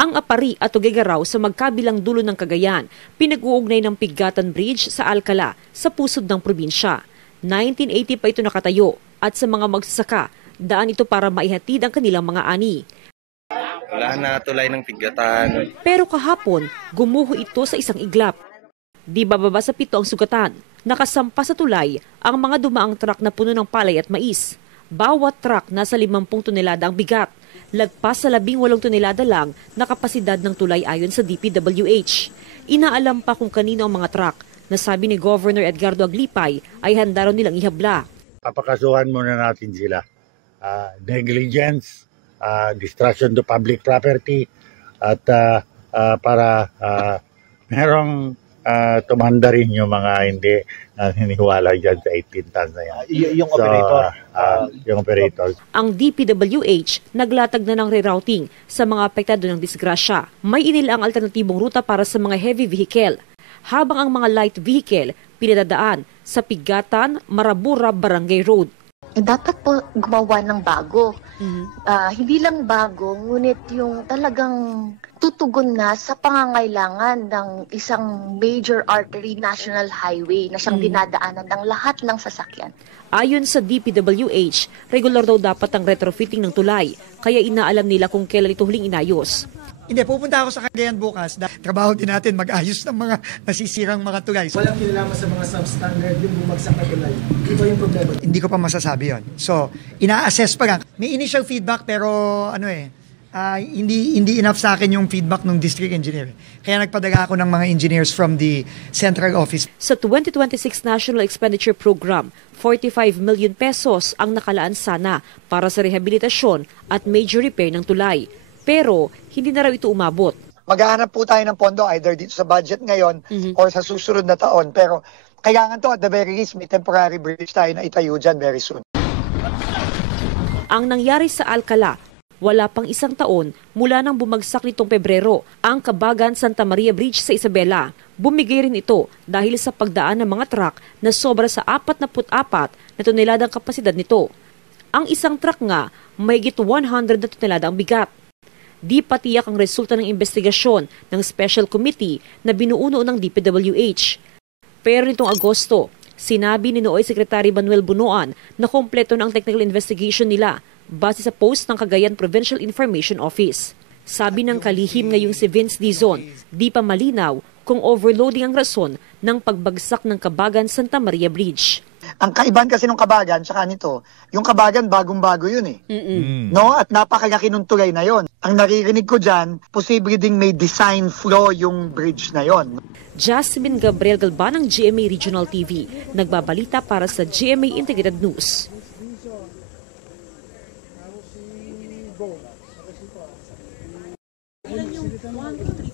Ang Apari at Tuguegarao sa magkabilang dulo ng Cagayan, pinag-uugnay ng Pigatan Bridge sa Alcala sa pusod ng probinsya. 1980 pa ito nakatayo at sa mga magsasaka, daan ito para maihatid ang kanilang mga ani. Wala na tulay ng Pigatan. Pero kahapon, gumuho ito sa isang iglap. Di bababa sa 7 ang sugatan. Nakasampa sa tulay ang mga dumaang truck na puno ng palay at mais. Bawat truck nasa 50 tonelada ang bigat. Lagpas sa 18 tonelada lang na kapasidad ng tulay ayon sa DPWH. Inaalam pa kung kanino ang mga truck na sabi ni Governor Edgardo Aglipay ay handa raw nilang ihabla. Papakasuhan muna natin sila. Negligence, destruction to public property, at para merong tumanda rin yung mga hindi niniwala dyan sa 18 tons na yan. Yung operator? Yung operator. Ang DPWH naglatag na ng rerouting sa mga apektado ng disgrasya. May inilaang alternatibong ruta para sa mga heavy vehicle, habang ang mga light vehicle pinadadaan sa Pigatan, Marabura, Barangay Road. Dapat po gumawa ng bago. Hindi lang bago, ngunit yung talagang tutugon na sa pangangailangan ng isang major artery national highway na siyang dinadaanan ng lahat ng sasakyan. Ayon sa DPWH, regular daw dapat ang retrofitting ng tulay, kaya inaalam nila kung kailan ito huling inayos. Hindi, pupunta ako sa Cagayan bukas. Trabaho din natin mag-ayos ng mga nasisirang mga tulay. Walang kinalaman sa mga substandard yung bumagsak na tulay. Ito yung problema. Hindi ko pa masasabi yon. So, ina-assess pa lang. May initial feedback pero hindi enough sa akin yung feedback ng district engineer. Kaya nagpadala ako ng mga engineers from the central office. Sa 2026 National Expenditure Program, 45 million pesos ang nakalaan sana para sa rehabilitasyon at major repair ng tulay. Pero hindi na raw ito umabot. Maghahanap po tayo ng pondo either dito sa budget ngayon or sa susunod na taon. Pero kailangan to at the very least may temporary bridge tayo na itayo dyan very soon. Ang nangyari sa Alcala, wala pang 1 taon mula nang bumagsak nitong Pebrero ang Kabagan Santa Maria Bridge sa Isabela. Bumigay rin ito dahil sa pagdaan ng mga truck na sobra sa 44 na toneladang kapasidad nito. Ang isang truck nga, mahigit 100 na tonelada ang bigat. Di patiyak ang resulta ng investigasyon ng Special Committee na binuuno ng DPWH. Pero nitong Agosto, sinabi ni Nooy Secretary Manuel Bunoan na kompleto na ang technical investigation nila base sa post ng Cagayan Provincial Information Office. Sabi ng kalihim ngayong si Vince Dizon, di pa malinaw kung overloading ang rason ng pagbagsak ng Kabagan Santa Maria Bridge. Ang kaibahan kasi ng Kabagan tsaka nito, yung Kabagan bagong-bago yun eh. No? At napakalaki ng tulay na yon. Ang naririnig ko dyan, posible ding may design flaw yung bridge na yon. Jasmine Gabriel Galban ng GMA Regional TV, nagbabalita para sa GMA Integrated News. Ilan yung 1, 2, 3?